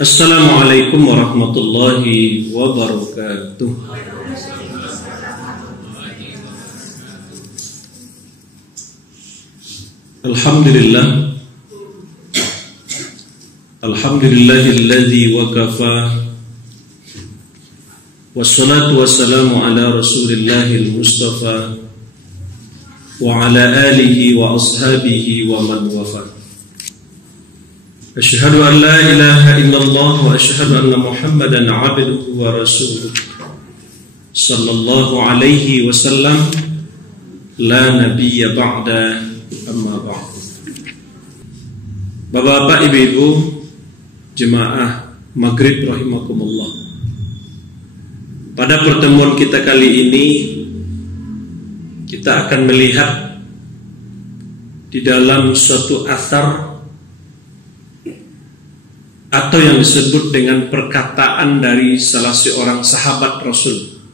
Assalamualaikum warahmatullahi wabarakatuh. Alhamdulillah. Alhamdulillahilladzi wakafa. Wassalatu wassalamu ala rasulillahil mustafa wa ala alihi wa ashabihi wa man wafa. Asyhadu an la ilaha illallah wa asyhadu anna Muhammadan abduhu wa rasuluh sallallahu alaihi wasallam la nabiyya ba'da amma ba'd. Bapak-bapak, ibu-ibu, jemaah Maghrib rahimakumullah. Pada pertemuan kita kali ini kita akan melihat di dalam suatu athar atau yang disebut dengan perkataan dari salah seorang sahabat Rasul.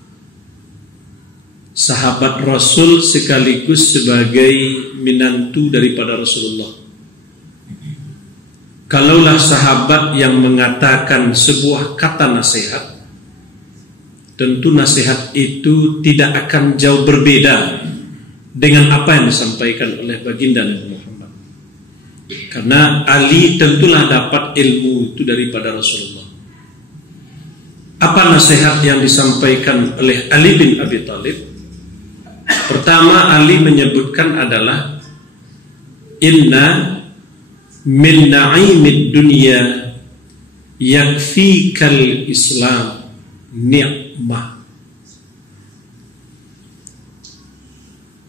Sahabat Rasul sekaligus sebagai menantu daripada Rasulullah. Kalaulah sahabat yang mengatakan sebuah kata nasihat, tentu nasihat itu tidak akan jauh berbeda dengan apa yang disampaikan oleh baginda Nabi Muhammad. Karena Ali tentulah dapat ilmu itu daripada Rasulullah. Apa nasihat yang disampaikan oleh Ali bin Abi Thalib? Pertama, Ali menyebutkan adalah inna min na'imid dunya yakfikal Islam ni'mah.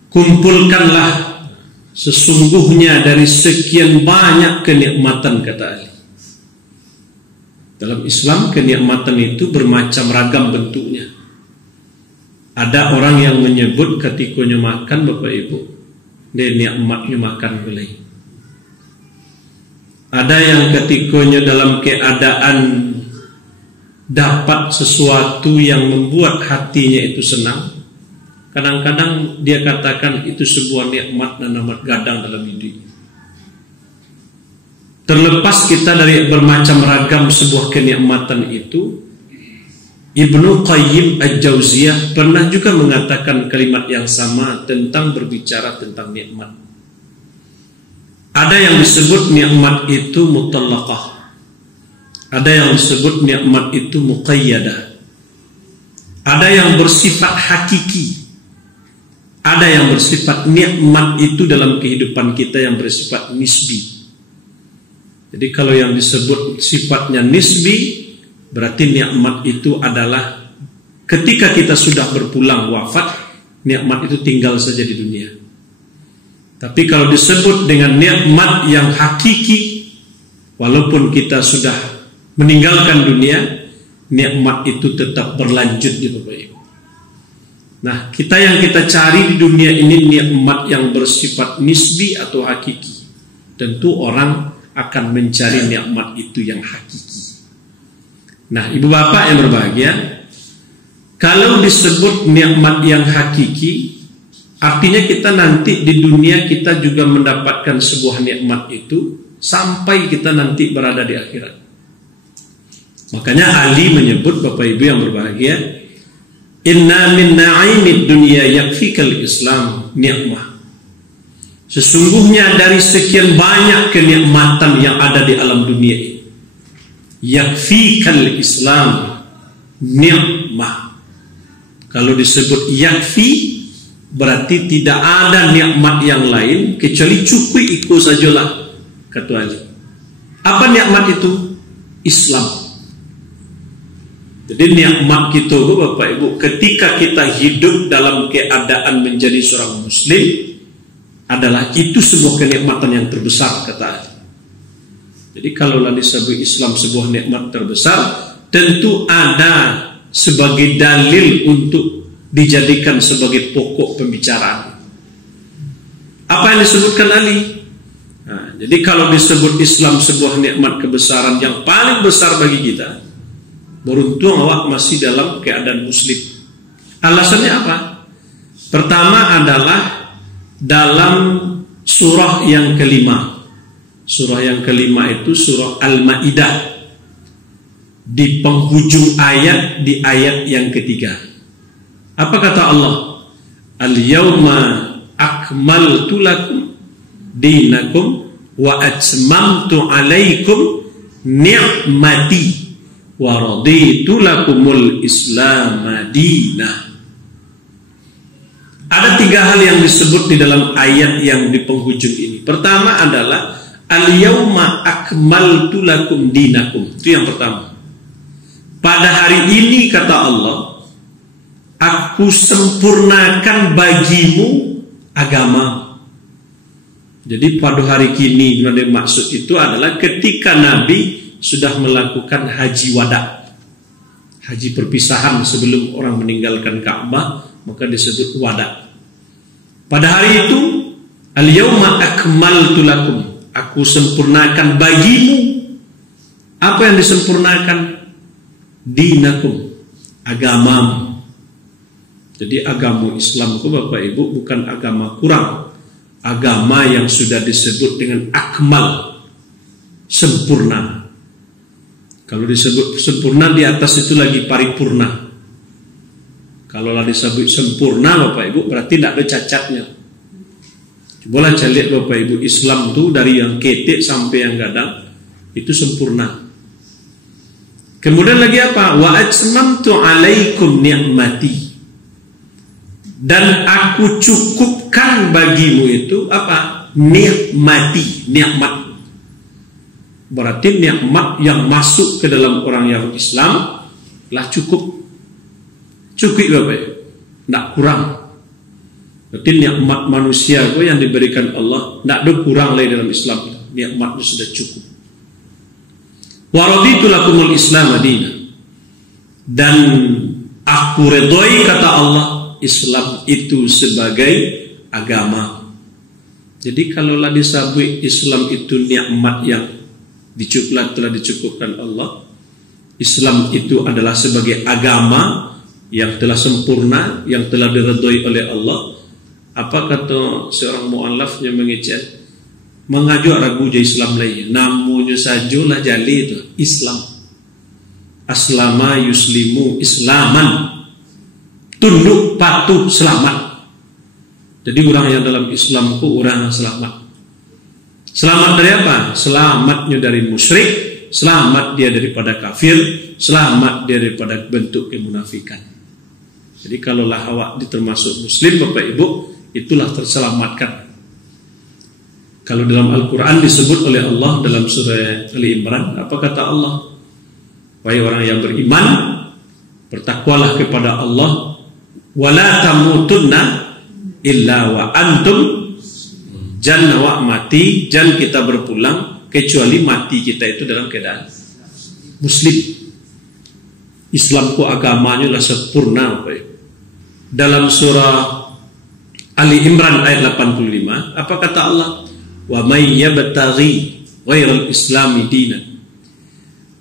Kumpulkanlah sesungguhnya dari sekian banyak kenikmatan, kata Ali. Dalam Islam kenikmatan itu bermacam ragam bentuknya. Ada orang yang menyebut ketikanya makan, Bapak Ibu, dia nikmatnya makan boleh. Ada yang ketikanya dalam keadaan dapat sesuatu yang membuat hatinya itu senang, kadang-kadang dia katakan itu sebuah nikmat dan amat gadang dalam hidup. Terlepas kita dari bermacam ragam sebuah kenikmatan itu, Ibnu Qayyim Al-Jauziyah pernah juga mengatakan kalimat yang sama tentang berbicara tentang nikmat. Ada yang disebut nikmat itu mutallaqah, ada yang disebut nikmat itu muqayyadah, ada yang bersifat hakiki, ada yang bersifat nikmat itu dalam kehidupan kita yang bersifat nisbi. Jadi kalau yang disebut sifatnya nisbi, berarti nikmat itu adalah ketika kita sudah berpulang wafat, nikmat itu tinggal saja di dunia. Tapi kalau disebut dengan nikmat yang hakiki, walaupun kita sudah meninggalkan dunia, nikmat itu tetap berlanjut di Bapak Ibu. Nah, yang kita cari di dunia ini nikmat yang bersifat nisbi atau hakiki. Tentu orang akan mencari nikmat itu yang hakiki. Nah, ibu bapak yang berbahagia, kalau disebut nikmat yang hakiki, artinya kita nanti di dunia kita juga mendapatkan sebuah nikmat itu sampai kita nanti berada di akhirat. Makanya Ali menyebut, Bapak Ibu yang berbahagia, inna min na'imid dunya yakfikal Islam ni'mah. Sesungguhnya dari sekian banyak kenikmatan yang ada di alam dunia ini, yakfikal Islam ni'mah. Kalau disebut yakfi, berarti tidak ada nikmat yang lain kecuali cukup itu sajalah, kata Ali. Apa nikmat itu? Islam. Jadi nikmat kita, Bapak Ibu, ketika kita hidup dalam keadaan menjadi seorang muslim, adalah itu sebuah kenikmatan yang terbesar, kata Ali. Jadi kalaulah disebut Islam sebuah nikmat terbesar, tentu ada sebagai dalil untuk dijadikan sebagai pokok pembicaraan. Apa yang disebutkan Ali? Nah, jadi kalau disebut Islam sebuah nikmat kebesaran yang paling besar bagi kita, beruntung awak masih dalam keadaan muslim. Alasannya apa? Pertama adalah dalam surah yang kelima. Surah yang kelima itu surah Al-Maidah di penghujung ayat, di ayat yang ketiga. Apa kata Allah? Al-yawma akmaltu lakum dinakum wa atmamtu alaikum ni'mati wa raditu lakumul Islam madinah. Ada tiga hal yang disebut di dalam ayat yang di penghujung ini. Pertama adalah al-yawma akmaltu lakum dinakum. Itu yang pertama. Pada hari ini kata Allah, aku sempurnakan bagimu agama. Jadi pada hari ini yang maksud itu adalah ketika Nabi sudah melakukan haji wada, haji perpisahan sebelum orang meninggalkan Ka'bah, maka disebut wada. Pada hari itu, al-yawma akmaltu lakum, aku sempurnakan bagimu. Apa yang disempurnakan? Dinakum, agamamu. Jadi agama Islam itu Bapak Ibu bukan agama kurang, agama yang sudah disebut dengan akmal, sempurna. Kalau disebut sempurna, di atas itu lagi paripurna. Kalau disebut sempurna Bapak Ibu berarti tidak ada cacatnya. Cobalah saya lihat Bapak Ibu, Islam itu dari yang ketek sampai yang gadang itu sempurna. Kemudian lagi apa? Wa atmamtu alaikum ni'mati, dan aku cukupkan bagimu itu apa? Nikmati, nikmat. Berarti nikmat yang masuk ke dalam orang yang Islam lah cukup. Cukup Bapak, tidak kurang. Berarti nikmat manusia itu yang diberikan Allah tidak ada kurang lagi dalam Islam. Nikmatnya sudah cukup. Wa raditu lakumul Islam madinah, dan aku redoi kata Allah Islam itu sebagai agama. Jadi kalaulah disebut Islam itu nikmat yang telah dicukupkan Allah, Islam itu adalah sebagai agama yang telah sempurna, yang telah diredoi oleh Allah. Apa kata seorang mu'allafnya mengecek, mengajuk ragu je Islam lain, namunnya sajalah jali itu Islam. Aslama yuslimu islaman, tunduk patuh selamat. Jadi orang yang dalam Islamku orang yang selamat. Selamat dari apa? Selamatnya dari musyrik, selamat dia daripada kafir, selamat dia daripada bentuk kemunafikan. Jadi kalaulah awak termasuk muslim Bapak Ibu, itulah terselamatkan. Kalau dalam Al-Quran disebut oleh Allah dalam surah Ali Imran, apa kata Allah? Wahai orang yang beriman, bertakwalah kepada Allah, wala tamutunna illa wa antum, jangan awak mati, jangan kita berpulang kecuali mati kita itu dalam keadaan muslim. Islamku agamanya lah sempurna. Dalam surah Ali Imran ayat 85, apa kata Allah? Wa may yabtaghi ghairal islami dinan,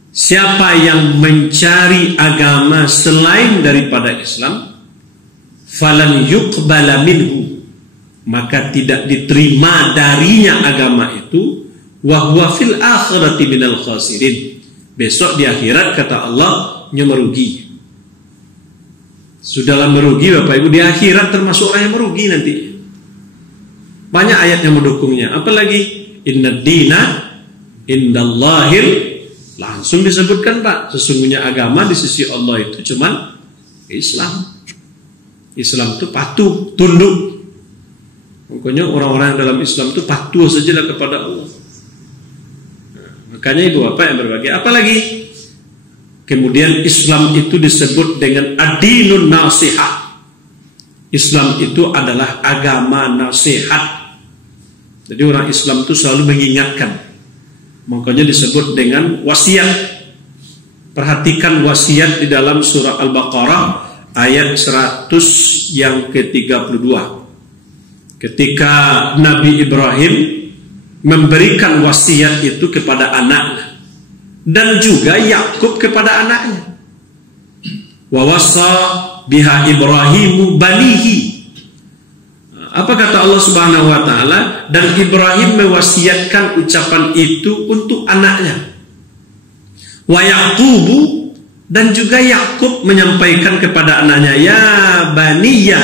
siapa yang mencari agama selain daripada Islam, falan yuqbala minhu, maka tidak diterima darinya agama itu, wa huwa fil akhirati minal khasirin, besok di akhirat kata Allah nya merugi. Sudahlah merugi Bapak Ibu, di akhirat termasuk orang yang merugi nanti. Banyak ayat yang mendukungnya. Apalagi inna dina indallahil, langsung disebutkan Pak, sesungguhnya agama di sisi Allah itu cuman Islam. Islam itu patuh, tunduk. Pokoknya orang-orang yang dalam Islam itu patuh sajalah kepada Allah. Nah, makanya Ibu Bapak yang berbahagia, apalagi kemudian Islam itu disebut dengan ad-dinun nasihat. Islam itu adalah agama nasihat. Jadi orang Islam itu selalu mengingatkan. Makanya disebut dengan wasiat. Perhatikan wasiat di dalam surah Al-Baqarah ayat 100 yang ke-32. Ketika Nabi Ibrahim memberikan wasiat itu kepada anaknya, dan juga Yakub kepada anaknya. Wa wasa biha Ibrahimu banihi. Apa kata Allah Subhanahu wa taala? Dan Ibrahim mewasiatkan ucapan itu untuk anaknya. Wa Yaqubu Dan juga Yakub menyampaikan kepada anaknya, ya baniya,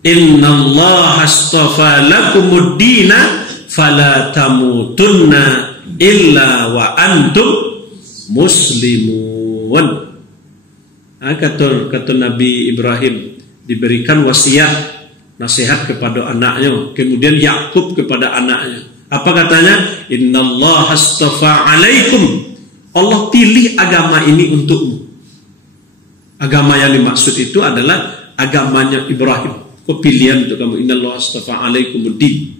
innallaha astafa lakumud dina fala tamutunna illa wa antum muslimun. Kata Nabi Ibrahim diberikan wasiat, nasihat kepada anaknya, kemudian Yakub kepada anaknya. Apa katanya? Innallaha astafa alaikum, Allah pilih agama ini untukmu. Agama yang dimaksud itu adalah agamanya Ibrahim. Pilihan untuk kamu. Innallaha astafa alaikumuddin.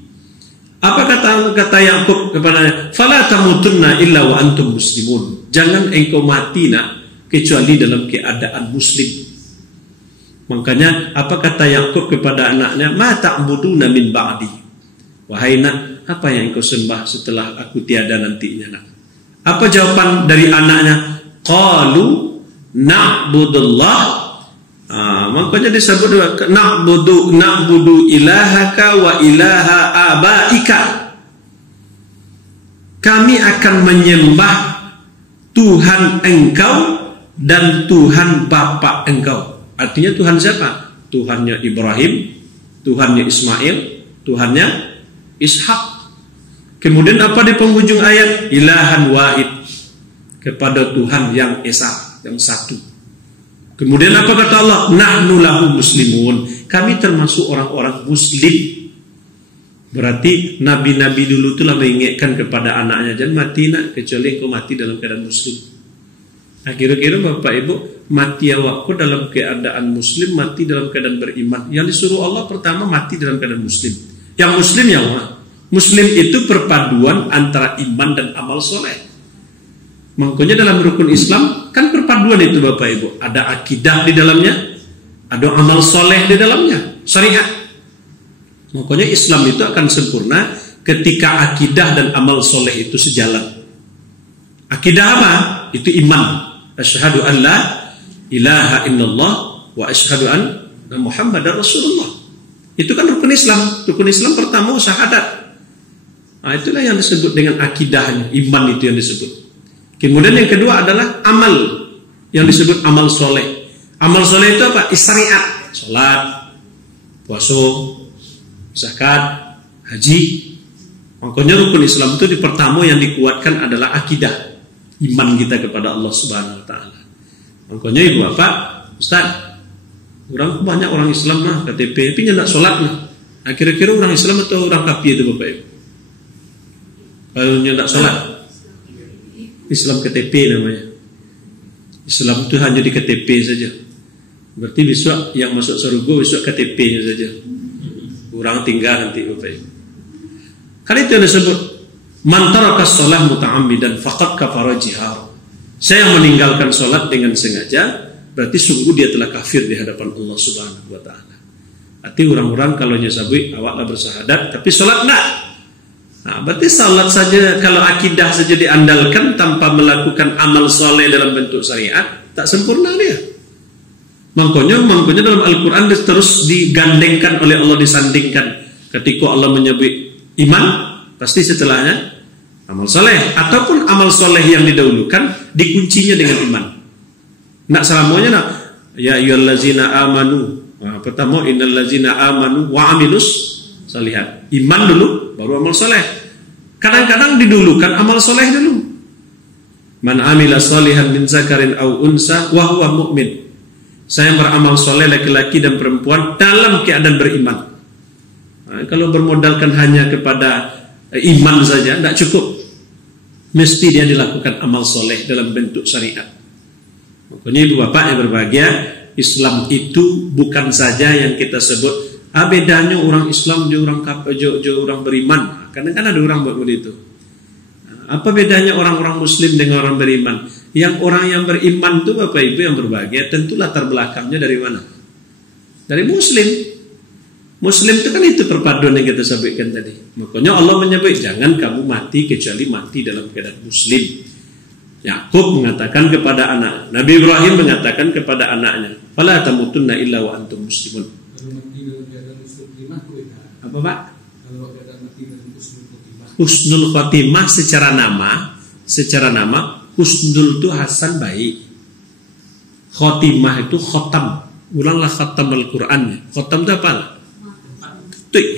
Apa kata Yakub kepadanya? Fala tamutunna illa wa antum muslimun. Jangan engkau mati nak kecuali dalam keadaan muslim. Makanya apa kata Yakub kepada anaknya? Ma ta'buduna min ba'di. Wahai nak, apa yang engkau sembah setelah aku tiada nantinya nak? Apa jawaban dari anaknya? Qalu na'budullah. Makanya disebut na'budu ilahaka wa ilaha abaika. Kami akan menyembah Tuhan engkau dan Tuhan bapak engkau. Artinya Tuhan siapa? Tuhannya Ibrahim, Tuhannya Ismail, Tuhannya Ishak. Kemudian apa di penghujung ayat? Ilahan wahid, kepada Tuhan yang esa, yang satu. Kemudian apa kata Allah? Nahnu lahu muslimun, kami termasuk orang-orang muslim. Berarti nabi-nabi dulu itulah mengingatkan kepada anaknya, jangan mati nak kecuali engkau mati dalam keadaan muslim. Nah, kira-kira Bapak Ibu, mati awakku dalam keadaan muslim, mati dalam keadaan beriman. Yang disuruh Allah pertama mati dalam keadaan muslim. Yang muslim yang mana? Muslim itu perpaduan antara iman dan amal soleh. Makanya dalam rukun Islam kan perpaduan itu Bapak Ibu. Ada akidah di dalamnya, ada amal soleh di dalamnya, syariat. Makanya Islam itu akan sempurna ketika akidah dan amal soleh itu sejalan. Akidah apa? Itu iman. Asyhadu an la ilaha illallah wa asyhadu anna Muhammadar Rasulullah. Itu kan rukun Islam. Rukun Islam pertama syahadat. Nah, itulah yang disebut dengan akidahnya, iman itu yang disebut. Kemudian yang kedua adalah amal, yang disebut amal soleh. Amal soleh itu apa? Syariat, salat, puasa, zakat, haji. Makanya rukun Islam itu di pertama yang dikuatkan adalah akidah, iman kita kepada Allah Subhanahu wa taala. Makanya Ibu Bapak, Ustaz, banyak orang Islam mah KTP tapi nggak sholat mah. Nah, kira-kira orang Islam atau orang kafir itu Bapak Ibu? Kalau nggak sholat, Islam KTP namanya. Islam itu hanya di KTP saja. Berarti besok yang masuk surga besok KTP-nya saja. Kurang tinggal nanti Bapak Ibu. Kali itu yang disebut man taraka shalah muta'ammidan faqad kafara jihar. Saya meninggalkan salat dengan sengaja, berarti sungguh dia telah kafir di hadapan Allah Subhanahu wa taala. Arti orang-orang kalau nyasabui awaklah bersahadat tapi salat enggak. Nah, berarti salat saja kalau akidah saja diandalkan tanpa melakukan amal soleh dalam bentuk syariat, tak sempurna dia. Makanya dalam Al-Quran terus digandengkan oleh Allah, disandingkan. Ketika Allah menyebut iman, pasti setelahnya amal soleh, ataupun amal soleh yang didahulukan dikuncinya dengan iman. Nak selamanya nak ya ayyuhallazina amanu. Nah, pertama innallazina amanu wa amilus shalihat. Iman dulu baru amal soleh. Kadang-kadang didulukan amal soleh dulu. Man amila shalihan min zakarin aw unsa wa huwa mu'min. Saya beramal soleh laki-laki dan perempuan dalam keadaan beriman. Nah, kalau bermodalkan hanya kepada iman saja tidak cukup. Mesti dia dilakukan amal soleh dalam bentuk syariat. Makanya Ibu Bapak yang berbahagia, Islam itu bukan saja yang kita sebut bedanya orang Islam dengan orang kafir, orang beriman. Karena kan ada orang buat begitu. Apa bedanya orang-orang Muslim dengan orang beriman? Yang orang yang beriman itu Bapak Ibu yang berbahagia, tentu latar belakangnya dari mana? Dari Muslim. Muslim itu kan itu perpaduan yang kita sampaikan tadi. Makanya Allah menyebut jangan kamu mati kecuali mati dalam keadaan Muslim. Yakub mengatakan kepada anak, Nabi Ibrahim mengatakan kepada anaknya, fala tamutunna illa wa antum muslimun. Apa Pak? Husnul khotimah secara nama husnul itu hasan baik. Khotimah itu khotam. Ulanglah khatam Al-Quran. Khotam itu apa? Tutik.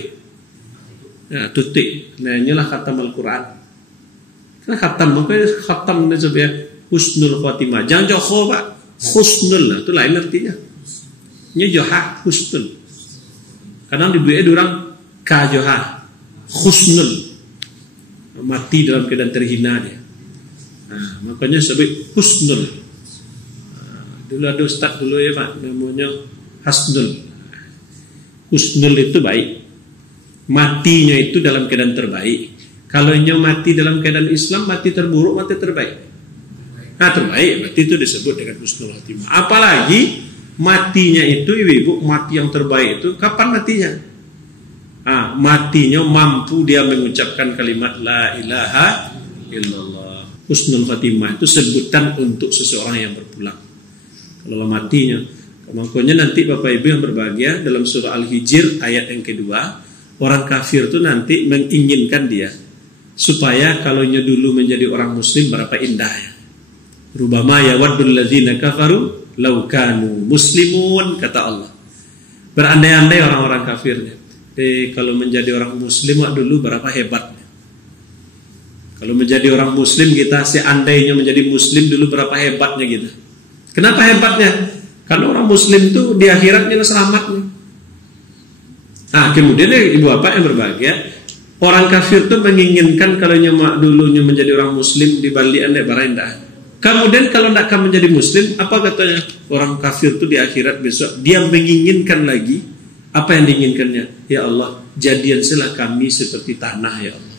Ya, tutik. Nah, inilah khatam Al-Quran. Kan khatam, makanya khatam itu sebenarnya husnul khotimah. Jangan jauh Pak. Husnul lah, itu lain artinya. Ini johah husnul. Kadang dibuat orang kajoha husnul, mati dalam keadaan terhina dia. Nah, makanya sebut husnul. Dulu ada ustaz dulu ya Pak, namanya hasnul. Husnul itu baik. Matinya itu dalam keadaan terbaik. Kalau nya mati dalam keadaan Islam, mati terburuk, mati terbaik. Nah, terbaik, mati itu disebut dengan husnul khotimah. Apalagi matinya itu ibu, mati yang terbaik itu kapan matinya? Matinya mampu dia mengucapkan kalimat la ilaha illallah. Husnul khotimah itu sebutan untuk seseorang yang berpulang. Kalau matinya, makanya nanti Bapak Ibu yang berbahagia dalam surah Al-Hijr ayat yang kedua, orang kafir itu nanti menginginkan dia supaya kalau nya dulu menjadi orang muslim berapa indah ya. Rubama yawaddul ladzina kafaru law kanu muslimun, kata Allah. Berandai-andai orang-orang kafirnya. Kalau menjadi orang muslim dulu berapa hebatnya. Kalau menjadi orang muslim kita seandainya menjadi muslim dulu berapa hebatnya kita. Kenapa hebatnya? Karena orang muslim itu di akhiratnya selamatnya. Kemudian ibu bapak yang berbahagia, orang kafir itu menginginkan kalau dulunya menjadi orang muslim di Bali anda barendah. Kemudian kalau tidak akan menjadi muslim, apa katanya? Orang kafir itu di akhirat besok dia menginginkan lagi apa yang diinginkannya. Ya Allah, jadian silah kami seperti tanah ya Allah.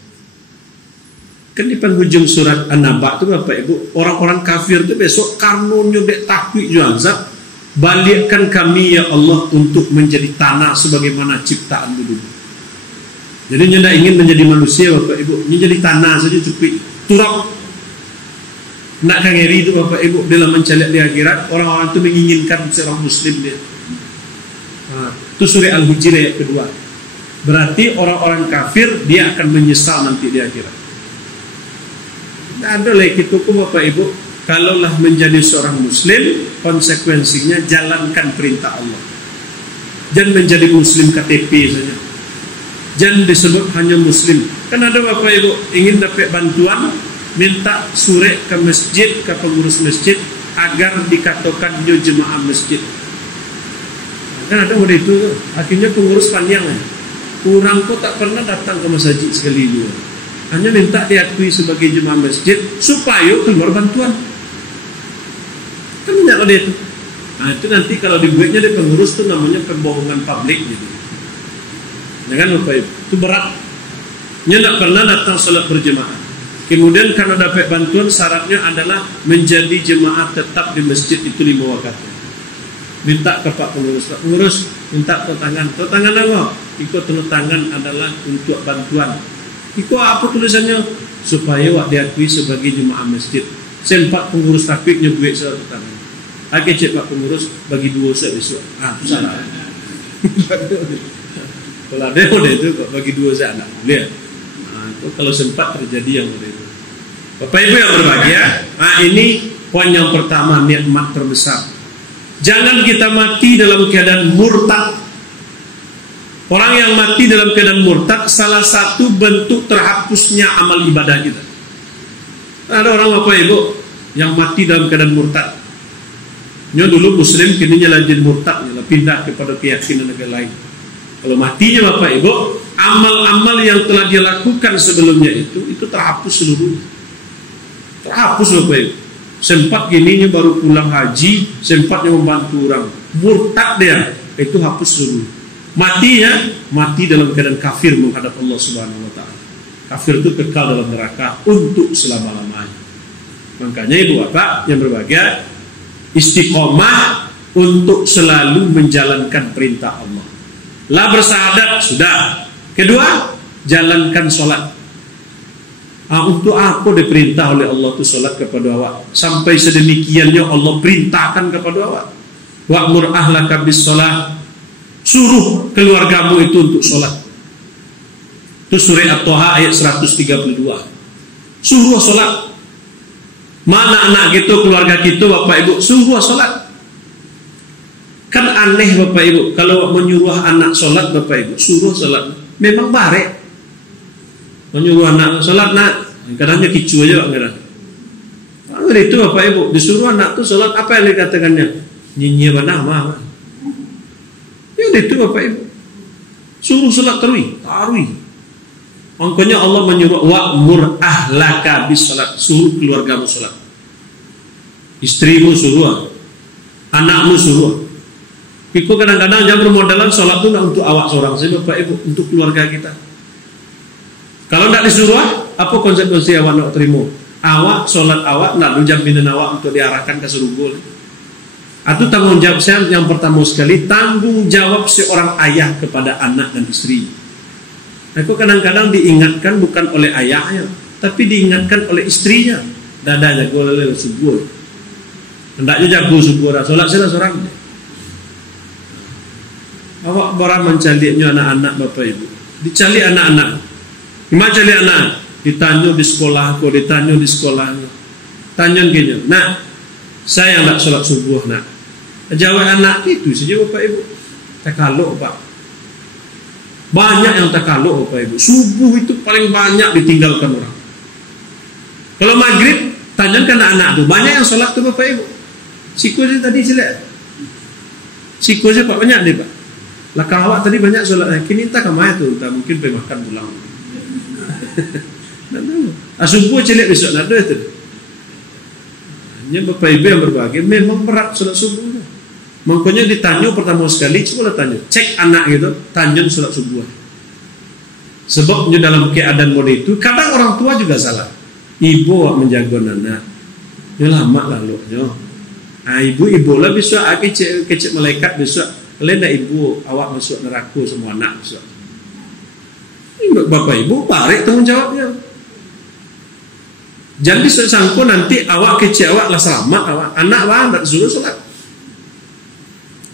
Kan di penghujung surat An-Naba itu Bapak Ibu, orang-orang kafir itu besok karena nyobek takwi juangzat, balikkan kami ya Allah untuk menjadi tanah sebagaimana ciptaan dulu. Jadi tidak ingin menjadi manusia Bapak Ibu, ini jadi tanah saja cukup. Turap nak kangeri itu Bapak Ibu dalam mencari di akhirat, orang-orang itu menginginkan seorang muslim dia. Itu surah Al-Hijr ayat kedua. Berarti orang-orang kafir dia akan menyesal nanti di akhirat. Ada lagi hukum Bapak Ibu, kalaulah menjadi seorang muslim, konsekuensinya jalankan perintah Allah. Jangan menjadi muslim KTP saja. Jangan disebut hanya muslim. Kan ada Bapak Ibu ingin dapat bantuan, minta surat ke masjid, ke pengurus masjid agar dikatakan dia jemaah masjid. Kan ada mudah itu, akhirnya pengurus panjang. Kurang kok tak pernah datang ke masjid sekali juga. Hanya minta diakui sebagai jemaah masjid supaya keluar bantuan. Kan banyak ada itu. Itu nanti kalau dibuatnya di pengurus itu namanya pembohongan publik gitu. Jangan lupa itu berat. Dia tidak pernah datang sholat berjemaah. Kemudian kalau dapat bantuan syaratnya adalah menjadi jemaah tetap di masjid itu 5 waktu. Minta ke Pak Pengurus, Pak Pengurus minta tanda tangan apa? Ikut tanda tangan adalah untuk bantuan. Itu apa tulisannya? Supaya wak diakui sebagai jemaah masjid. Sempat pengurus takbir nyebuik saya tangan. Oke cek Pak Pengurus bagi 2 saya besok. Itu salah. Kalau ada itu kok bagi 2 saya anak boleh. Itu kalau sempat terjadi yang itu. Bapak Ibu yang berbahagia, ini poin yang pertama, nikmat terbesar. Jangan kita mati dalam keadaan murtad. Orang yang mati dalam keadaan murtad salah satu bentuk terhapusnya amal ibadah kita. Ada orang Bapak Ibu yang mati dalam keadaan murtad. Nya dulu muslim kini lanjut murtad, pindah kepada keyakinan negara lain. Kalau matinya Bapak Ibu, amal-amal yang telah dia lakukan sebelumnya itu terhapus seluruhnya. Terhapus Bapak Ibu. Sempat gininya baru pulang haji, sempatnya membantu orang. Murtad dia, itu hapus seluruh. Matinya, mati dalam keadaan kafir menghadap Allah Subhanahu wa Ta'ala. Kafir itu kekal dalam neraka untuk selama-lamanya. Makanya Ibu Bapak yang berbahagia, istiqomah untuk selalu menjalankan perintah Allah. Lah bersahadat sudah. Kedua, jalankan sholat. Untuk apa diperintah oleh Allah itu sholat kepada awak? Sampai sedemikiannya Allah perintahkan kepada awak. Wa'mur ahlaka bis sholat. Suruh keluargamu itu untuk sholat. Itu surah At-Taha ayat 132. Suruh sholat. Mana anak kita, keluarga kita, Bapak Ibu, suruh sholat. aneh Bapak Ibu. Kalau menyuruh anak sholat Bapak Ibu, suruh sholat. Memang barek. Menyuruh anak sholat nak, kadangnya kicu aja kadang. Itu Bapak Ibu, disuruh anak tuh sholat, apa yang dikatakannya? Nyinyir banama. Ya itu Bapak Ibu. Suruh sholat tarwih. Makanya Allah menyuruh wa'mur ahlaka bis sholat, suruh keluargamu sholat. Istrimu suruh, anakmu suruh. Iku kadang-kadang jangan bermodalan sholat itu tidak untuk awak seorang saja Bapak Ibu, untuk keluarga kita. Kalau tidak disuruh, apa konsekuensi awak nak terima? Awak sholat awak tidak ada jaminan awak untuk diarahkan ke surga. Atau tanggung jawab saya yang pertama sekali, tanggung jawab seorang ayah kepada anak dan istri. Aku kadang-kadang diingatkan bukan oleh ayahnya, tapi diingatkan oleh istrinya. Dadanya gue lele subuh. Hendaknya jago subuh, sholat saya seorang. Awak barang mencalinya anak-anak Bapak Ibu. Dicali anak-anak. Gimana cali anak? Ditanya di sekolah aku, ditanya di sekolahnya. Tanya gini, nak, saya nak sholat subuh nak. Jawab anak itu saja Bapak Ibu. Takaluk Pak. Banyak yang takaluk Bapak Ibu. Subuh itu paling banyak ditinggalkan orang. Kalau maghrib, tanyakan anak-anak itu. Banyak yang sholat itu Bapak Ibu. Siku saja tadi jelek. Siku saja Pak, banyak deh Pak. Lakang awak tadi banyak sholat. Kini entah kemana itu. Entah mungkin pergi makan pulang. Subuh jelek besok nada itu. Hanya Bapak Ibu yang berbahagia. Memang berat sholat subuhnya. Makanya ditanya pertama sekali, coba tanya, cek anak gitu, tanya sholat subuh. Sebabnya dalam keadaan mode itu, kadang orang tua juga salah. Ibu menjaga anak, ya lama lalu. Ibu lah besok, kecek malaikat besok. Kalian ibu, awak masuk neraka semua anak besok. Bapak Ibu, tarik tanggung jawabnya. Jangan disangka nanti awak kecek awak lah selamat awak. Anak awak tak suruh sholat.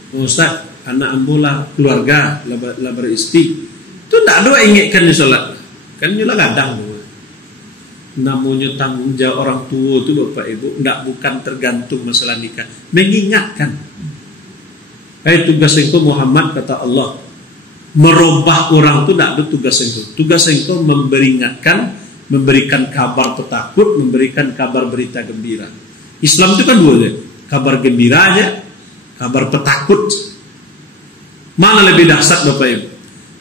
Ustaz, anak ambulah keluarga lah beristri. Itu tak ada ingatkan di sholat. Kan nyulah kadang. Namanya tanggung jawab orang tua itu Bapak Ibu, bukan tergantung masalah nikah. Mengingatkan. Tugas engkau Muhammad kata Allah, merubah orang itu tidak ada tugas engkau. Tugas engkau memberikan kabar petakut, memberikan kabar berita gembira. Islam itu kan dua, kabar gembira aja, kabar petakut. Mana lebih dahsyat Bapak Ibu?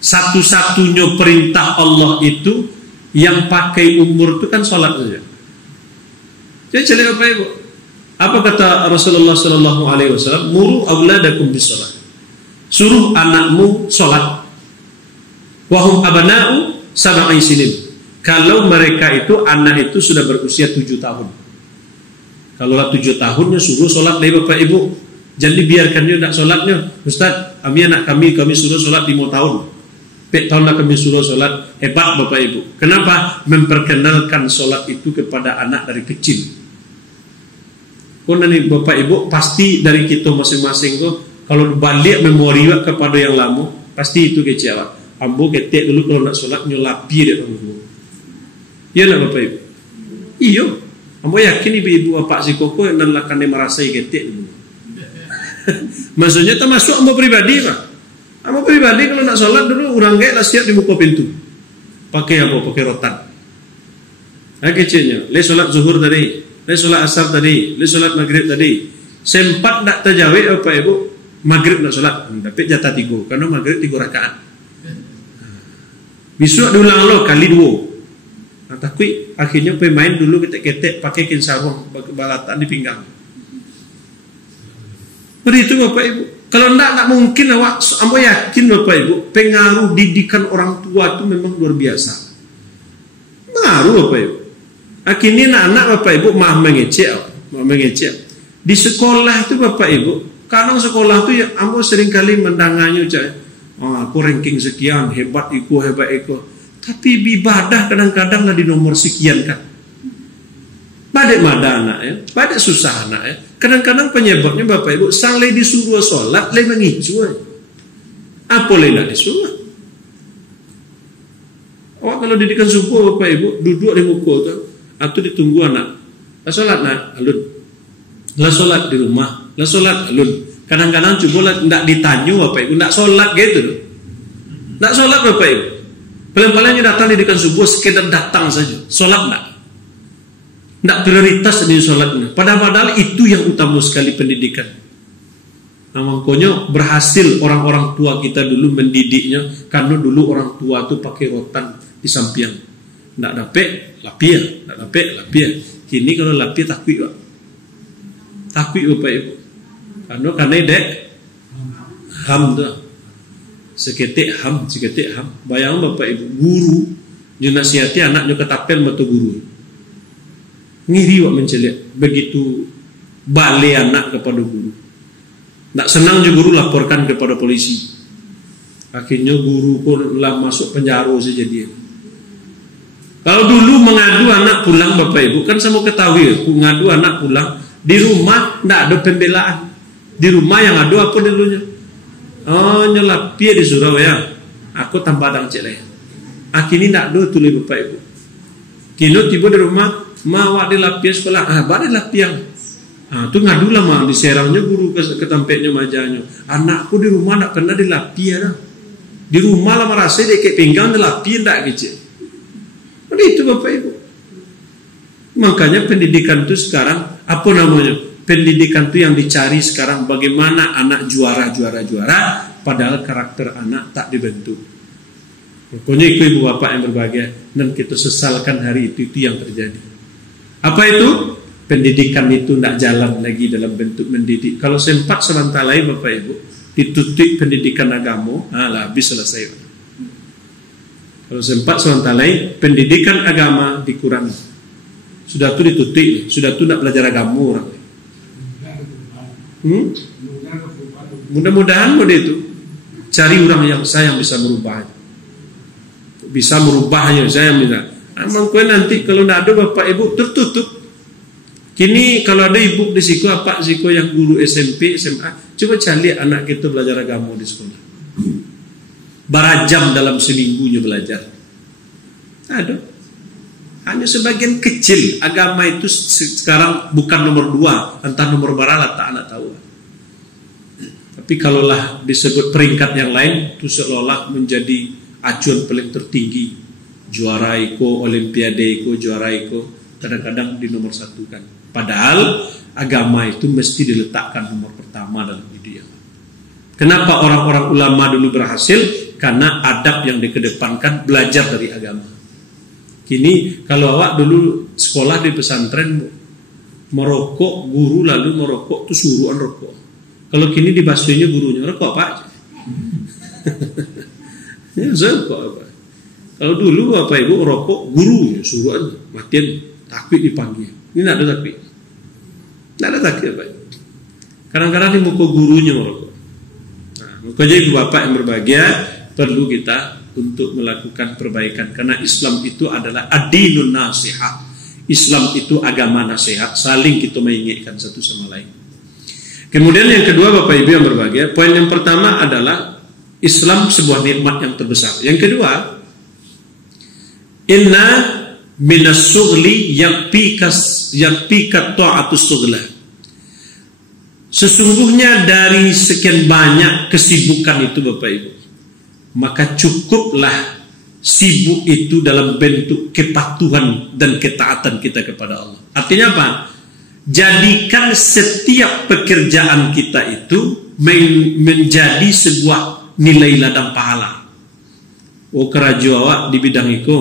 Satu-satunya perintah Allah itu yang pakai umur itu kan sholat saja. Jadi Bapak Ibu, apa kata Rasulullah SAW? Muru auladakum bisolat. Suruh anakmu sholat. Wahum abana'u sab'i sinin. Kalau mereka itu anak itu sudah berusia 7 tahun. Kalau 7 tahunnya suruh sholat dari Bapak Ibu. Jadi biarkan dia tidak sholatnya. Ustaz, anak kami suruh sholat 5 tahun. 4 tahun lah kami suruh sholat. Hebat Bapak Ibu. Kenapa? Memperkenalkan sholat itu kepada anak dari kecil. Nanti Bapak Ibu pasti dari kita masing-masing tuh kalau balik memori kepada yang lama pasti itu kecewa. Ambo ketek dulu kalau nak sholat nyolapi dia tangguh. Iya nak Bapak Ibu. Iyo. Ambo yakin ibu bapak si koko yang nalakan dia merasai ketek dulu. Maksudnya termasuk ambo pribadi Pak. Ambo pribadi kalau nak sholat dulu orang kayak lah siap di muka pintu. Pakai apa? Pakai rotan. Kecilnya. Le sholat zuhur tadi. Le sholat asar tadi, le sholat maghrib tadi. Sempat tak terjawab Bapak Ibu, maghrib nak sholat, tapi jatah 3, karena maghrib 3 rakaat. Besok diulang lo kali 2. Tapi akhirnya pemain dulu ketek-ketek pakai kain sarung, balatan di pinggang. Seperti itu Bapak Ibu. Kalau nak mungkin awak, ambo yakin Bapak Ibu, pengaruh didikan orang tua itu memang luar biasa. Pengaruh Bapak Ibu. Akhirnya anak Bapak Ibu mah mengecek. Di sekolah itu Bapak Ibu, kadang sekolah itu ya ambo sering kali mendangannya aku ranking sekian, hebat iku. Tapi ibadah kadang-kadang lah di nomor sekian kan. Badek mada anak ya, badek susah anak ya. Kadang-kadang penyebabnya Bapak Ibu, sang le disuruh sholat, le mengicu. Apa le nak disuruh? Kalau didikan subuh Bapak Ibu, duduk di muka tuh. Atau ditunggu anak. Lah sholat nak alun. Lah sholat di rumah. Lah sholat alun. Kadang-kadang coba tidak ditanya Bapak Ibu, tidak sholat gitu. Tidak sholat Bapak Ibu. Paling-palingnya datang didikan subuh sekedar datang saja. Sholat tidak. Tidak prioritas ini sholatnya. Padahal itu yang utama sekali pendidikan. Nah, makanya berhasil orang-orang tua kita dulu mendidiknya, karena dulu orang tua itu pakai rotan di samping. Tidak dapat lapia, tidak dapat lapia. Kini kalau lapia takwi Pak. Takwi Bapak Ibu. Karena dek ham tu. Seketik ham. Bayang Bapak Ibu, guru dia nasihati anaknya ketapel mata guru. Ngiri wak menceliak begitu balik anak kepada guru. Tak senang juga guru laporkan kepada polisi. Akhirnya guru pun lah masuk penjara saja dia. Kalau dulu mengadu anak pulang Bapak Ibu, kan saya mau ketahui, mengadu anak pulang di rumah tidak ada pembelaan. Di rumah yang ada apa dulunya? Oh, nyelapia di Surabaya. Aku tanpa adang celeh. Akhirnya tidak ada tulis Bapak Ibu. Kini tiba di rumah, mawak di lapia sekolah, balik lapia. Itu ngadu lama di serangnya guru ketampeknya majanya. Anakku di rumah tak pernah dilapia dah. Di rumah lah merasa dia kayak pinggang dilapia tak kecil. Itu Bapak Ibu. Makanya pendidikan itu sekarang apa namanya? Pendidikan itu yang dicari sekarang bagaimana anak juara, padahal karakter anak tak dibentuk. Pokoknya ibu bapak yang berbahagia dan kita sesalkan hari itu yang terjadi. Apa itu? Pendidikan itu tidak jalan lagi dalam bentuk mendidik. Kalau sempat sebentar lain Bapak Ibu ditutup pendidikan agama, lah habis selesai. Kalau sempat sebentar lain pendidikan agama dikurangi. Sudah tu ditutup, sudah tu nak belajar agama orang. Mudah-mudahan pada itu cari orang yang saya yang bisa merubahnya. Bisa merubahnya saya bisa. Mungkin nanti kalau tidak ada Bapak Ibu tertutup. Kini kalau ada ibu di siku apa siku yang guru SMP, SMA, coba cari anak kita belajar agama di sekolah. Berjam dalam seminggunya belajar. Ada. Hanya sebagian kecil agama itu sekarang bukan nomor 2, entah nomor berapa tak anak tahu. Tapi kalaulah disebut peringkat yang lain itu seolah menjadi acuan paling tertinggi. Juara iko, olimpiade iko, juara iko, kadang-kadang di nomor 1 kan. Padahal agama itu mesti diletakkan nomor pertama dalam hidup. Kenapa orang-orang ulama dulu berhasil? Karena adab yang dikedepankan, belajar dari agama. Kini kalau awak dulu sekolah di pesantren merokok, guru lalu merokok itu suruhan rokok. Kalau kini di basuhnya gurunya rokok Pak. Ya rokok apa? Kalau dulu Bapak Ibu rokok guru suruhan matian takbir dipanggil. Ini tidak ada takbir. Tidak ada takbir Pak. Kadang-kadang di muka gurunya merokok. Nah, makanya ibu bapak yang berbahagia perlu kita untuk melakukan perbaikan karena Islam itu adalah adinun nasihat. Islam itu agama nasihat, saling kita mengingatkan satu sama lain. Kemudian yang kedua Bapak Ibu yang berbahagia, poin yang pertama adalah Islam sebuah nikmat yang terbesar. Yang kedua, inna minas sughli yakfika ta'atus sughla. Sesungguhnya dari sekian banyak kesibukan itu Bapak Ibu, maka cukuplah sibuk itu dalam bentuk kepatuhan dan ketaatan kita kepada Allah. Artinya apa? Jadikan setiap pekerjaan kita itu menjadi sebuah nilai ladang pahala. Oh kerja awak di bidang itu,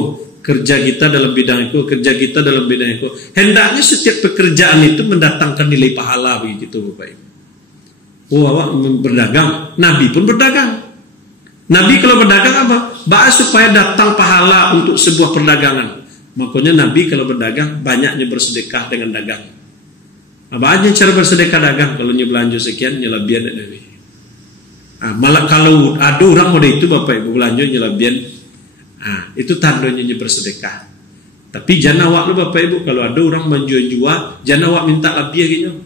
kerja kita dalam bidang itu, kerja kita dalam bidang itu. Hendaknya setiap pekerjaan itu mendatangkan nilai pahala begitu Bapak Ibu. Oh awak berdagang, Nabi pun berdagang. Nabi kalau berdagang apa? Bahas supaya datang pahala untuk sebuah perdagangan. Makanya Nabi kalau berdagang banyaknya bersedekah dengan dagang. Apa aja cara bersedekah dagang? Kalau belanja sekian nyelabian Nabi. Malah kalau ada orang model itu Bapak Ibu belanja nyelabian, itu tandanya bersedekah. Tapi jangan awak lu Bapak Ibu kalau ada orang menjual, jangan awak minta labiah gitu.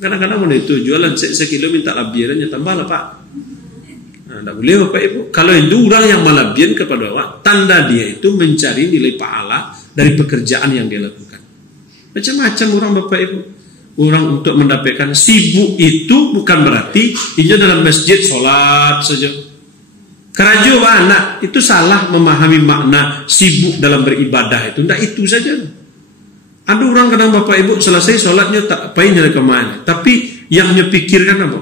Kadang-kadang model itu jualan sekilo minta labiahnya tambah lah Pak. Tidak boleh Bapak Ibu. Kalau itu orang yang malabian kepada awak, tanda dia itu mencari nilai pahala dari pekerjaan yang dia lakukan. Macam-macam orang Bapak Ibu. orang untuk mendapatkan sibuk itu bukan berarti ini dalam masjid sholat saja. Kerajo anak itu salah memahami makna sibuk dalam beribadah itu. Tidak itu saja. Ada orang kadang bapak ibu selesai sholatnya tak apain dari kemana. Tapi yang pikirkan apa?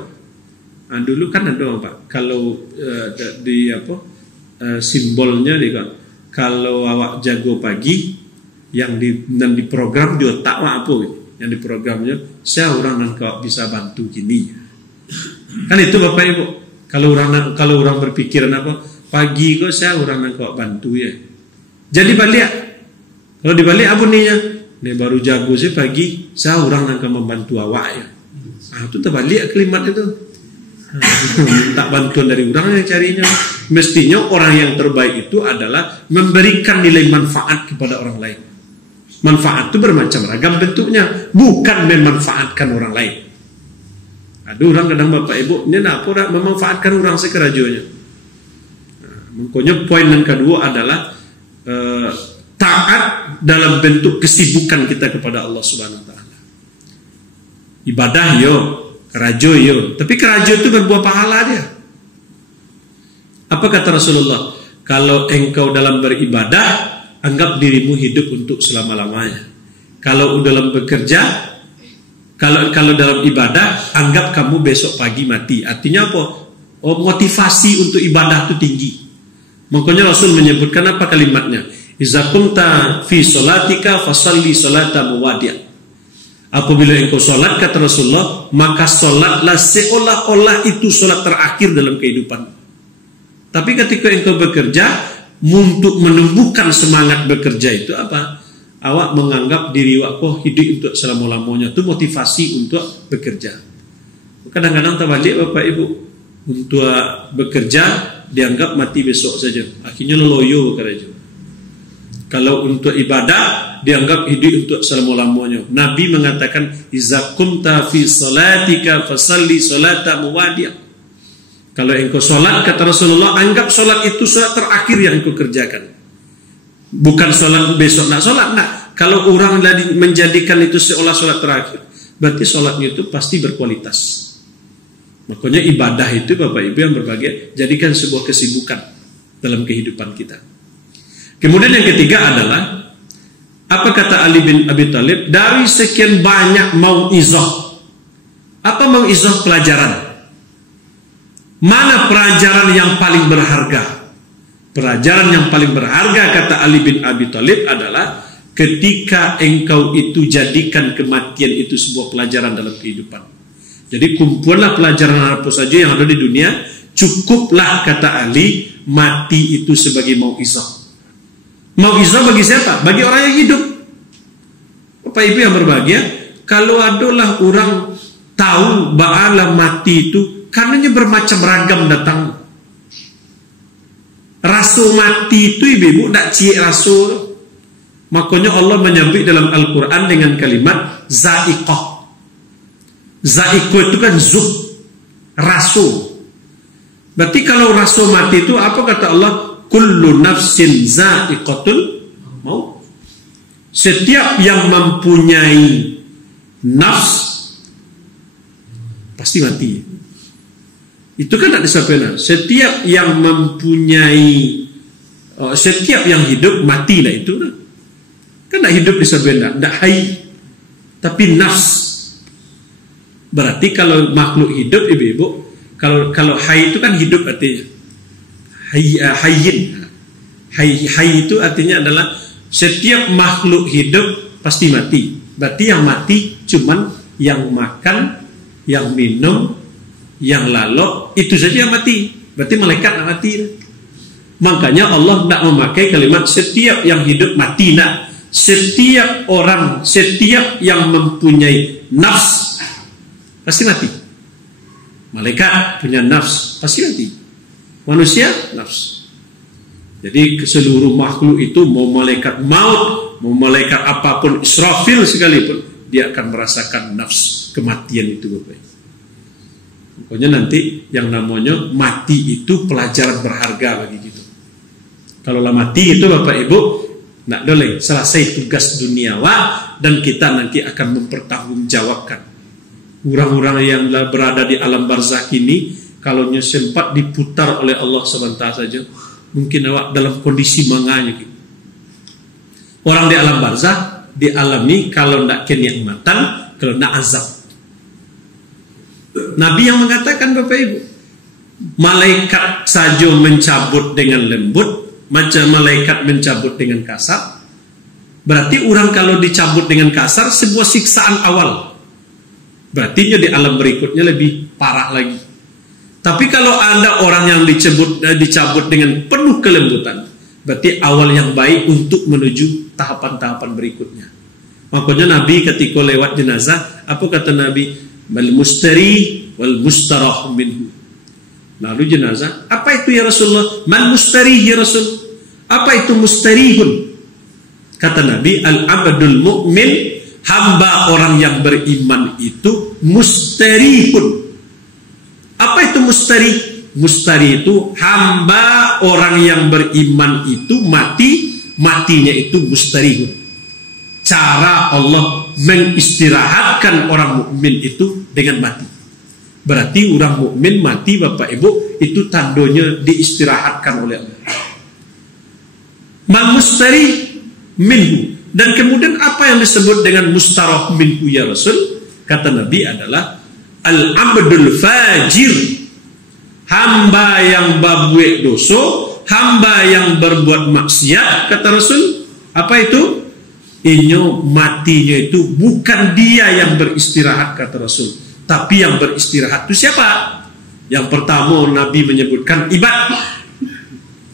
Nah, dulu kan ada pak. Kalau simbolnya nih kan. Kalau awak jago pagi yang di program di otak apa gitu. Yang di programnya saya orang yang kau bisa bantu gini kan itu bapak ibu. Kalau orang berpikiran apa pagi kok saya orang yang kau bantu ya, jadi balik kalau dibalik apa ninya nih baru jago sih pagi saya orang yang akan membantu awak ya. Itu terbalik kalimat itu. Minta bantuan dari orang yang carinya. Mestinya orang yang terbaik itu adalah memberikan nilai manfaat kepada orang lain. Manfaat itu bermacam ragam bentuknya, bukan memanfaatkan orang lain. Ada orang kadang bapak ibu ini apa memanfaatkan orang sekerajonya. Makanya poin yang kedua adalah taat dalam bentuk kesibukan kita kepada Allah Subhanahu Wa Taala. Ibadah yo, kerajo yo, tapi kerajo itu berbuah pahala dia. Apa kata Rasulullah? Kalau engkau dalam beribadah anggap dirimu hidup untuk selama-lamanya. Kalau dalam bekerja, kalau dalam ibadah, anggap kamu besok pagi mati. Artinya apa? Motivasi untuk ibadah itu tinggi. Makanya Rasul menyebutkan apa kalimatnya? Iza kunta fi sholatika fasalli sholata muwadi'. Apabila engkau sholat, kata Rasulullah, maka sholatlah seolah-olah itu sholat terakhir dalam kehidupan. Tapi ketika engkau bekerja, untuk menumbuhkan semangat bekerja itu apa? Awak menganggap diri awak hidup untuk selama-lamanya. Itu motivasi untuk bekerja. Kadang-kadang terbalik bapak ibu, untuk bekerja dianggap mati besok saja. Akhirnya leloyo kerja. Kalau untuk ibadah dianggap hidup untuk selama-lamanya. Nabi mengatakan iza kunta fi salatika fasalli salata muwadi'. Kalau engkau sholat, kata Rasulullah, anggap sholat itu sholat terakhir yang engkau kerjakan. Bukan sholat besok nak sholat, nak. Kalau orang menjadikan itu seolah sholat terakhir, berarti sholatnya itu pasti berkualitas. Makanya ibadah itu bapak ibu yang berbahagia, jadikan sebuah kesibukan dalam kehidupan kita. Kemudian yang ketiga adalah, apa kata Ali bin Abi Thalib? Dari sekian banyak mau'izah. Apa mau'izah? Pelajaran. Mana pelajaran yang paling berharga? Pelajaran yang paling berharga kata Ali bin Abi Thalib adalah ketika engkau itu jadikan kematian itu sebuah pelajaran dalam kehidupan. Jadi kumpullah pelajaran apa saja yang ada di dunia, cukuplah kata Ali mati itu sebagai mau'izah. Mau'izah bagi siapa? Bagi orang yang hidup. Bapak ibu yang berbahagia, kalau adalah orang tahu bahwa mati itu karenanya bermacam ragam datang. Rasul mati itu ibu tidak cie rasul. Makanya Allah menyebut dalam Al-Quran dengan kalimat za'iqah. Za'iqah itu kan zuk, rasul. Berarti kalau rasul mati itu apa kata Allah? Kullu nafsin za'iqatul maut. Setiap yang mempunyai nafs pasti mati. Itu kan tidak disampaikan. Setiap yang mempunyai, setiap yang hidup mati lah itu. Kan tidak hidup disampaikan, tidak hai, tapi nafs. Berarti kalau makhluk hidup ibu-ibu, kalau hai itu kan hidup artinya. Hayyin. Hai itu artinya adalah setiap makhluk hidup pasti mati. Berarti yang mati cuman yang makan, yang minum, yang lalu itu saja yang mati. Berarti malaikat tak mati. Makanya Allah tidak memakai kalimat setiap yang hidup mati. Nah, setiap orang, setiap yang mempunyai nafs pasti mati. Malaikat punya nafs pasti mati. Manusia nafs. Jadi seluruh makhluk itu, mau malaikat maut, mau malaikat apapun, Israfil sekalipun, dia akan merasakan nafs kematian itu Bapak. Pokoknya nanti yang namanya mati itu pelajaran berharga bagi kita. Kalau lah mati itu Bapak Ibu, nak boleh selesai tugas duniawa, dan kita nanti akan mempertanggungjawabkan. Orang-orang yang berada di alam barzakh ini, kalau sempat diputar oleh Allah SWT saja, mungkin awak dalam kondisi manganya gitu. Orang di alam barzakh dialami kalau tidak kenikmatan, kalau tidak azab. Nabi yang mengatakan, Bapak Ibu, malaikat saja mencabut dengan lembut, macam malaikat mencabut dengan kasar. Berarti orang kalau dicabut dengan kasar sebuah siksaan awal. Berarti di alam berikutnya lebih parah lagi. Tapi kalau ada orang yang dicabut dengan penuh kelembutan, berarti awal yang baik untuk menuju tahapan-tahapan berikutnya. Makanya Nabi ketika lewat jenazah, apa kata Nabi? Mal mustari wal mustarah minhu. Lalu jenazah, apa itu ya Rasulullah? Mal mustari ya Rasul. Apa itu mustarihun? Kata Nabi, al-abdul mu'min, hamba orang yang beriman itu mustarihun. Apa itu mustari? Mustari itu hamba orang yang beriman itu matinya itu mustarihun. Cara Allah mengistirahatkan orang mukmin itu dengan mati. Berarti orang mukmin mati, Bapak Ibu, itu tandanya diistirahatkan oleh Allah. Mal mustari minhu. Dan kemudian apa yang disebut dengan mustarah minhu ya Rasul? Kata Nabi adalah al-abdul fajir, hamba yang berbuat dosa, hamba yang berbuat maksiat. Kata Rasul, apa itu? Inyo matinya itu bukan dia yang beristirahat, kata Rasul, tapi yang beristirahat itu siapa? Yang pertama Nabi menyebutkan ibad.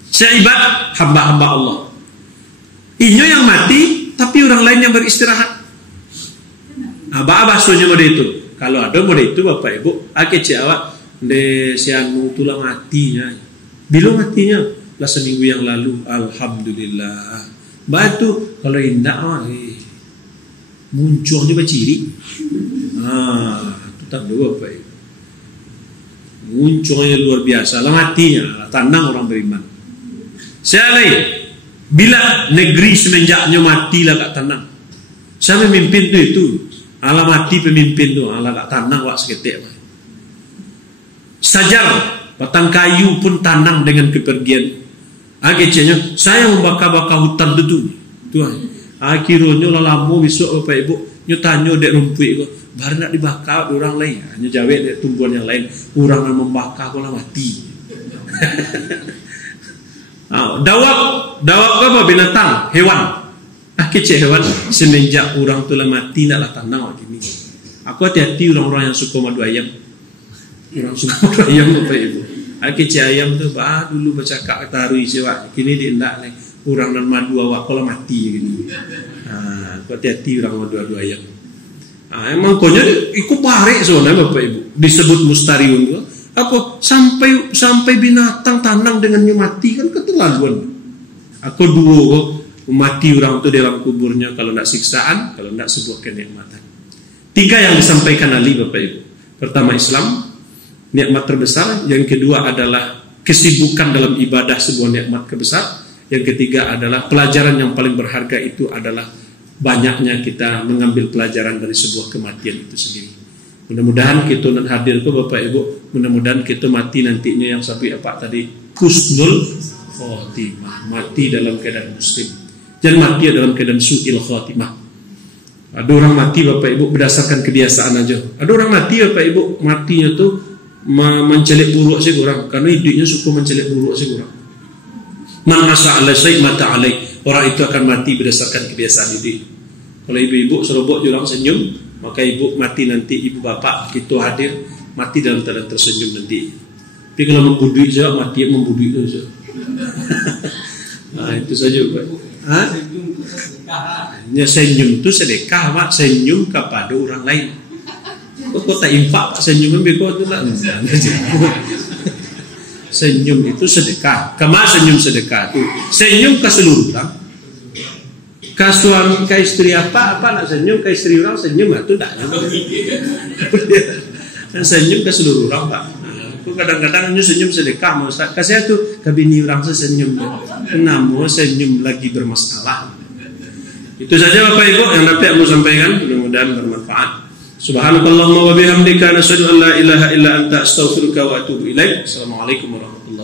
Syaibat, hamba-hamba Allah. Inyo yang mati, tapi orang lain yang beristirahat. Apa bahasanya mode itu? Kalau ada mode itu, Bapak Ibu, akece awak de sianu tulang matinya. Bila matinya? Lah seminggu yang lalu. Alhamdulillah. Batu kalau indah muncul juga ciri. Itu tak dua Bapak Ibu. Munculnya luar biasa. Lah matinya, tandang orang beriman. Saya lain, bila negeri semenjaknya mati lah kak tandang. Saya memimpin itu. Allah mati pemimpin tu, Allah tak tanang wak seketik. Sajar, batang kayu pun tanang dengan kepergian. Akhirnya saya membakar-bakar hutan itu. Tuhan. Akhirnya lama besok Bapak Ibu, nyo tanya dek rumput itu, baru nak dibakar orang lain. Hanya jawab dek tumbuhan yang lain, orang yang membakar kalau mati. Dawab apa binatang, hewan. Kecil hewan semenjak orang tu lah mati naklah tanang waktu ini. Aku hati-hati orang-orang yang suka madu ayam. Orang suka madu ayam Bapak Ibu. Kecil ayam tu dulu bercakap tarui siwak. Kini dia tidak lagi. Orang dan madu awak kalau mati gini. Aku hati-hati orang madu ayam. Emang konya ikut barik soalnya Bapak Ibu. Disebut mustariun tu. Apa sampai binatang tanang dengannya mati kan keterlaluan. Aku dua mati orang itu dalam kuburnya kalau tidak siksaan, kalau tidak sebuah kenikmatan. 3 yang disampaikan Ali Bapak Ibu. Pertama Islam, nikmat terbesar. Yang kedua adalah kesibukan dalam ibadah, sebuah nikmat terbesar. Yang ketiga adalah pelajaran yang paling berharga itu adalah banyaknya kita mengambil pelajaran dari sebuah kematian itu sendiri. Mudah-mudahan kita nan hadir ke Bapak Ibu, mudah-mudahan kita mati nantinya yang sampai apa tadi husnul khotimah, mati dalam keadaan muslim. Jangan mati dalam keadaan su'il khatimah. Ada orang mati Bapak Ibu berdasarkan kebiasaan aja. Ada orang mati Bapak Ibu, matinya tuh mencelik buruk sih orang. Karena hidupnya suka mencelik buruk sih orang. Man asa ala syai' mata alaih. Orang itu akan mati berdasarkan kebiasaan hidup. Kalau ibu-ibu serobok orang senyum, maka ibu mati nanti, ibu bapak kita hadir mati dalam keadaan tersenyum nanti. Tapi kalau membudui saja, mati membudui saja. Itu saja Pak. Senyum itu sedekah Pak, senyum kepada orang lain. Kok tak infak Pak senyum itu lah. Senyum itu sedekah. Kemana senyum sedekah itu? Senyum ke seluruh orang. Ke suami, ke istri apa nak senyum, ke istri orang senyum itu tak. Senyum ke seluruh orang Pak. Kadang-kadang senyum sedekah Ustaz. Kasih tu ke bini orang senyum. Kenapa senyum lagi bermasalah? Itu saja Bapak Ibu yang dapat aku sampaikan, mudah-mudahan bermanfaat. Subhanakallahumma wa bihamdika, nasyhadu an la ilaha illa anta, astaghfiruka wa atubu ilaik. Assalamualaikum warahmatullahi wabarakatuh.